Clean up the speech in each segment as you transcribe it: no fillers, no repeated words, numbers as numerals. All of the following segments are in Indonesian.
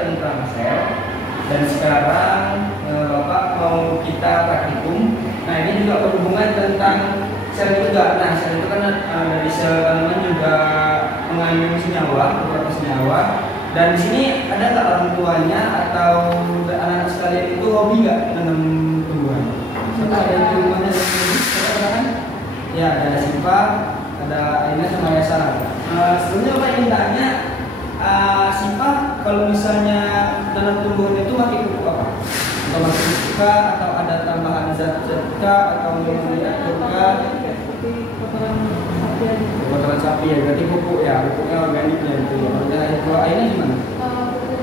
tentang sel. Dan sekarang Bapak mau kita praktikum. Nah, ini juga berhubungan tentang sel juga. Nah, sel itu kan dari sel tanaman juga mengandung senyawa, beberapa senyawa. Dan di sini ada nggak orang tuanya atau anak-anak sekalian itu hobi nggak menanam tumbuhan? Serta ada yang di rumahnya kan? Ya, ada Siva, ada Aina sama Yasara. Sebenarnya Bapak ingin tanya, Siva kalau misalnya tanam tumbuhan itu pakai pupuk apa? Atau masih suka atau ada tambahan zat-zat atau diatur kotoran sapi ya, berarti pupuk ya, pupuknya organik ya itu ya. Kalau Aina gimana? Pupuk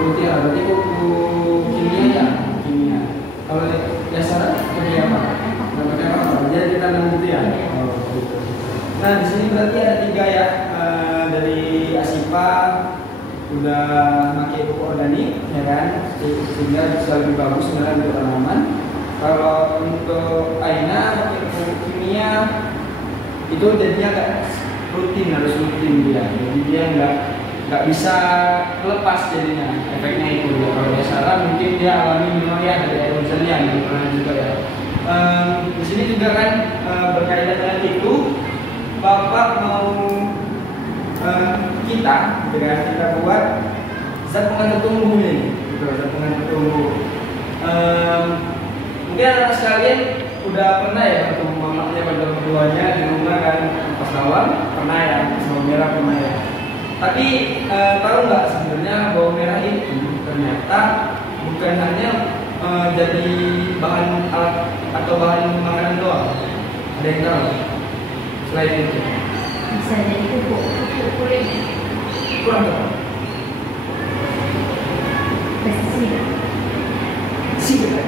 mutiara, berarti pupuk kimia ya, kimia. Kalau Yasara pakai apa? Nggak pakai apa? Jadi kita tanam gitu ya. Oh, gitu. Nah, di sini berarti ada 3 ya, dari Asifa udah pakai pupuk organik ya kan, sehingga bisa lebih bagus sebenarnya untuk tanaman. Kalau untuk Aina pakai pupuk kimia itu jadinya agak rutin, harus rutin dia. Jadi dia nggak bisa lepas jadinya efeknya itu. Kalau dia salah mungkin dia alami memang ya dari erosionnya yang pernah juga ya. Di sini juga kan berkaitan dengan itu, Bapak mau kita buat zat pengatur tumbuh ini, gitu, zat pengatur tumbuh. Mungkin anak sekalian udah pernah ya ketemu mamanya pada keduanya di rumah kan, pas lawan pernah ya, bawang merah pernah ya. Tapi tahu nggak sebenarnya bawang merah itu ternyata bukan hanya jadi bahan alat atau bahan makanan doang. Ada yang tahu selain itu? Bisa jadi pupuk kulit. Kurang tahu. Pestisida. Pestisida.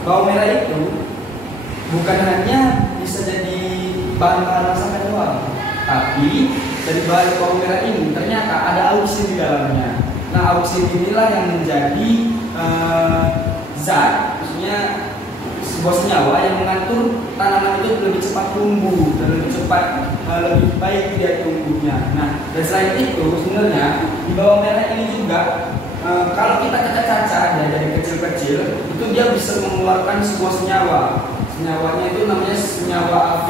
Bawang merah itu bukan hanya bisa jadi bahan-bahan masakan doang, tapi dari bahan bawang merah ini ternyata ada auksin di dalamnya. Nah, auksin inilah yang menjadi zat, maksudnya sebuah senyawa yang mengatur tanaman itu lebih cepat tumbuh dan lebih cepat lebih baik dia tumbuhnya. Nah, dan selain itu sebenarnya di bawang merah ini juga kalau kita caca-caca dari kecil-kecil itu dia bisa mengeluarkan sebuah senyawa. Senyawanya itu namanya senyawa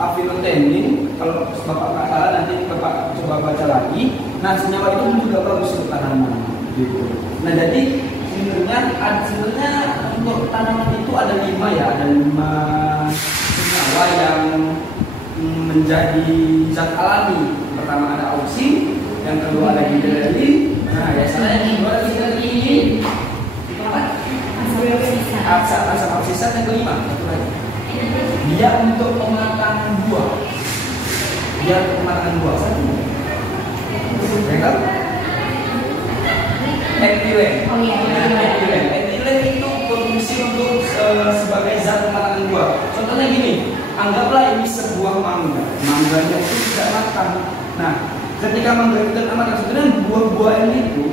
afilotenin. Kalau Bapak nggak salah nanti Bapak coba baca lagi. Nah, senyawa itu juga bagus untuk tanaman. Gitu. Nah, jadi sebenarnya untuk tanaman itu ada 5 ya, ada 5 senyawa yang menjadi zat alami. Pertama ada auksin, yang kedua ada giberellin. Nah, ya saya yang kedua giberellin. Itu apa? Asam oksisat yang kelima. Dia untuk pematang buah. Satu. Ya kan? Etilen. Oh iya. Etilen itu berfungsi untuk sebagai zat pematangan buah. Contohnya gini, anggaplah ini sebuah mangga. Mangganya itu tidak matang. Nah, ketika mangga itu tidak matang, sebenarnya buah-buahan itu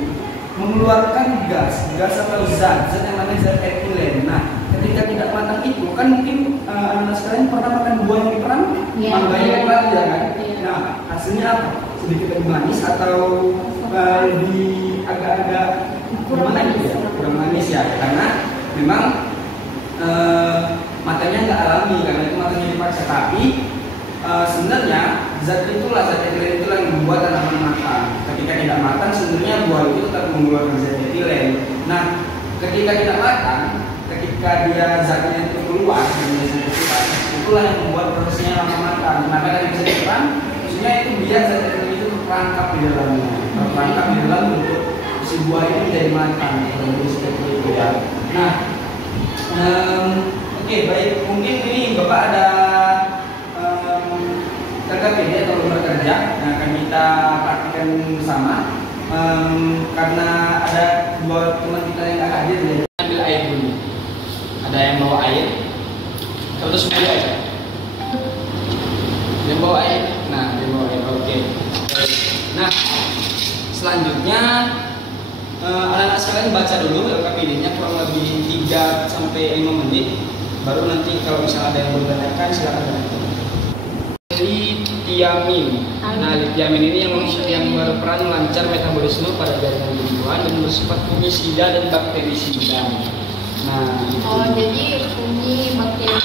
mengeluarkan gas atau zat yang namanya zat etilen. Nah, ketika tidak matang itu kan mungkin anak sekalian pernah makan buah yang diperang, mangganya diperang ya kan? Nah, hasilnya apa? Sedikit lebih manis atau lebih agak-agak kurang manis ya, karena memang matanya nggak alami, karena itu matanya dipaksa. Tapi sebenarnya zat etilen itulah yang membuat tanaman matang. Ketika tidak matang sebenarnya buah itu tetap mengeluarkan zat etilen. Nah, ketika tidak matang, ketika dia zatnya itu keluar, itulah yang membuat prosesnya lama matang. Kenapa tadi bisa diterang? Maksudnya itu biar zat etilen itu terperangkap di dalamnya, terperangkap di dalam untuk si buah ini menjadi matang, seperti itu ya. Nah, oke, baik, mungkin ini Bapak ada KKP atau rumah kerja yang akan kita praktikkan bersama. Karena ada 2 teman kita yang nggak hadir, jadi ambil air dulu. Ada yang bawa air, terus ambil air. Yang bawa air, nah dia bawa air, oke. Nah, selanjutnya anak-anak sekalian baca dulu LKPD-nya kurang lebih 3 sampai 5 menit. Baru nanti kalau misalnya ada yang bertanyakan silakan. Lithiamin. Nah, lithiamin ini yang berperan melancar metabolisme pada jaringan tubuhan dan bersifat fungisida dan bakterisida. Nah, Oh, jadi fungi bakteri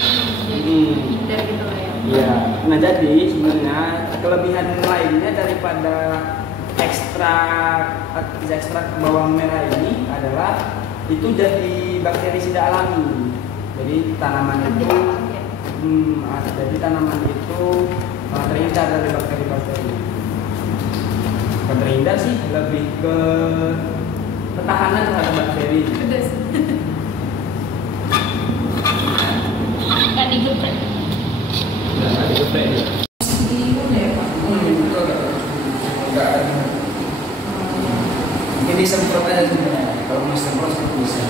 hindar gitu lah ya. iya. Nah, jadi sebenarnya kelebihan lainnya daripada ekstrak bawang merah ini adalah itu jadi bakterisida alami. Jadi tanaman itu jadi tanaman itu terhindar dari bakteri-bakteri. Bukan terhindar sih, lebih ke ketahanan terhadap bakteri. Pedas. Kan digeprek. Nah, ada geprek ya. Mungkin disemprot aja sebenarnya. Kalau mau semprot bisa.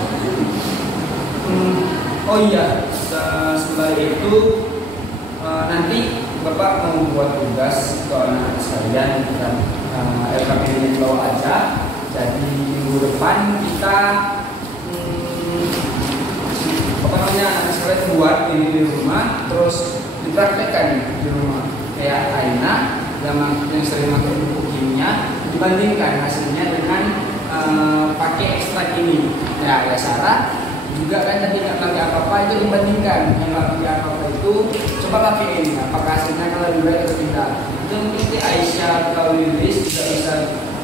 Oh iya, sembari itu nanti Bapak mau buat tugas ke anak sekalian dan LKPD bawa aja. Jadi minggu depan kita anak sekalian buat ini di rumah, terus dipraktekkan di rumah. Kayak Aina yang sering pakai pupuk kimia, dibandingkan hasilnya dengan pakai ekstrak ini. Ya Sarah juga kan tadi nggak pakai apa-apa, itu dibandingkan yang nggak pakai apa-apa itu coba pakai ini, apakah hasilnya akan lebih baik atau tidak. Itu mesti Aisyah atau Lilis juga bisa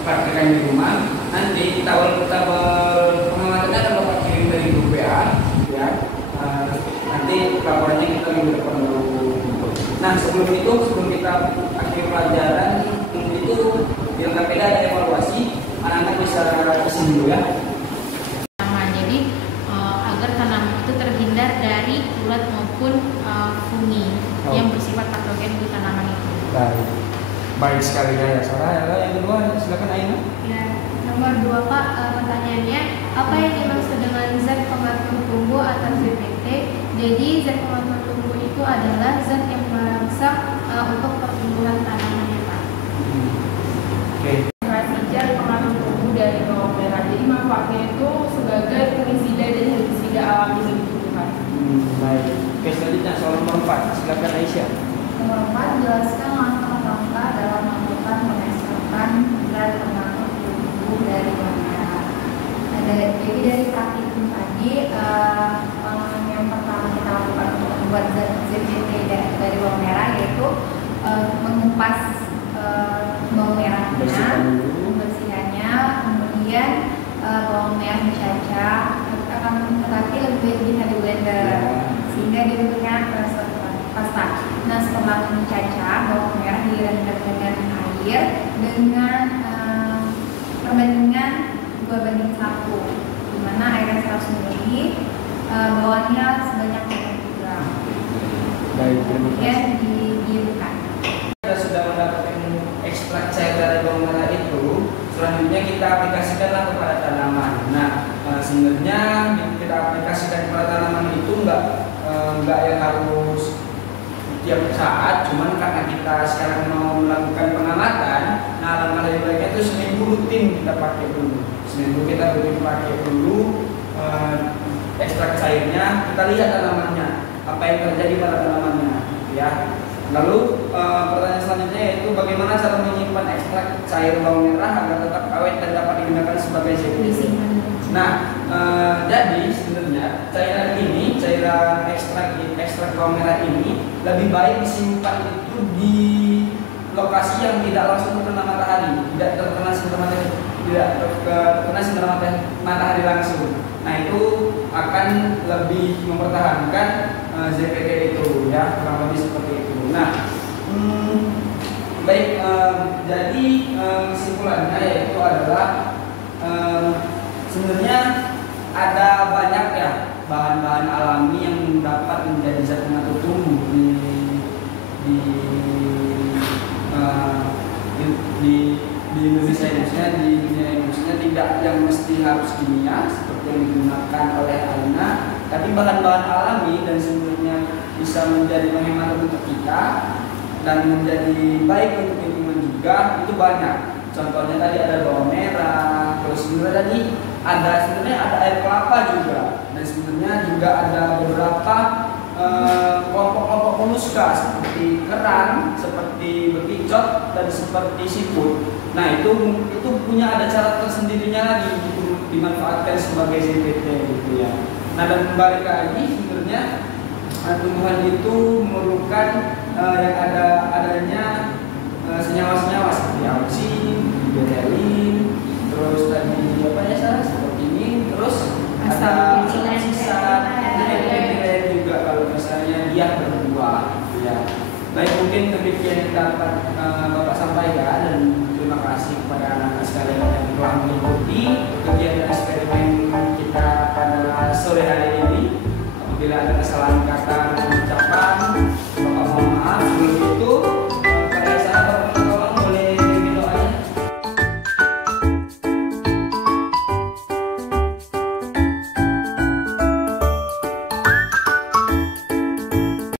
praktekkan di rumah. Nanti tabel pengamatannya akan Bapak kirim dari grup WA ya. Nanti laporannya kita minggu depan dulu. Nah sebelum kita akhir pelajaran itu di LKPD ada evaluasi, anak-anak bisa kesini dulu ya. Terhindar dari ulat maupun fungi yang bersifat patogen di tanaman itu. Baik sekali ya Sarah. Yang kedua silakan Aina. Ya, nomor 2 Pak, pertanyaannya apa yang dimaksud dengan zat pengatur tumbuh atau ZPT? Jadi zat pengatur tumbuh itu adalah zat yang merangsang untuk pertumbuhan tanamannya Pak. Oke. Zat pengatur tumbuh dari bawang merah. Jadi manfaatnya itu sebagai fungisida dan herbisida alami bagi tumbuhan. Baik. Oke, selanjutnya soal nomor 4. Silakan Aisyah. Nomor 4, jelaskan langkah-langkah dalam melakukan pengekstrakan zat pengatur tumbuh dari bawang merah. Jadi dari praktikum tadi, yang pertama kita lakukan untuk membuat zat ZPT dari bawang merah yaitu mengupas bawang merahnya, membersihkannya, kemudian bawang merah dicacah, tetapi lebih bisa di blender sehingga dibentuknya pasta. Nah setelah dicacah, bawang merah direndam dengan air dengan perbandingan 2:1, di mana airnya 100 ml, bawangnya sebanyak 40 gram. Baik, terima kasih. Kemudian dibuka. Kita sudah mendapatkan ekstrak cair dari bawang merah itu, selanjutnya kita aplikasikanlah kepada tanaman. Nah, sebenarnya kita aplikasikan kepada tanaman itu enggak yang harus tiap saat, cuman karena kita sekarang mau melakukan pengamatan, nah langkah lebih baiknya itu seminggu rutin kita pakai dulu. Seminggu kita rutin pakai dulu ekstrak cairnya, kita lihat tanamannya, apa yang terjadi pada tanamannya, ya. Lalu pertanyaan selanjutnya yaitu bagaimana cara menyimpan ekstrak cair bawang merah agar tetap awet dan dapat digunakan sebagai ZPT. Nah, jadi sebenarnya cairan ekstrak bawang merah ini lebih baik disimpan itu di lokasi yang tidak langsung terkena matahari, tidak terkena sinar matahari langsung. Nah itu akan lebih mempertahankan ZPT itu, ya kurang lebih seperti itu. Nah, baik, jadi kesimpulannya yaitu adalah sebenarnya ada banyak ya bahan-bahan alami yang dapat menjadi zat pengatur tumbuh di Indonesia, di dunia Indonesia, tidak yang mesti harus kimia seperti yang digunakan oleh Aina, tapi bahan-bahan alami dan sebenarnya bisa menjadi menghemat untuk kita dan menjadi baik untuk lingkungan juga, itu banyak. Contohnya tadi ada bawang merah, terus sebenarnya tadi ada air kelapa juga, dan sebenarnya juga ada beberapa kelompok-kelompok moluska seperti kerang, seperti bekicot, dan seperti siput. Nah itu punya ada cara tersendirinya lagi untuk dimanfaatkan sebagai ZPT gitu ya. Nah dan balik lagi sebenarnya tumbuhan itu memerlukan yang adanya senyawa-senyawa seperti auxin, giberellin, terus tadi apa ya salah seperti ini, terus ada sisa juga kalau misalnya dia berbuah ya. Baik, mungkin demikian dapat Bapak sampaikan, dan terima kasih kepada anak-anak sekalian yang telah mengikuti kegiatan eksperimen kita pada sore hari ini. Apabila ada kesalahan kata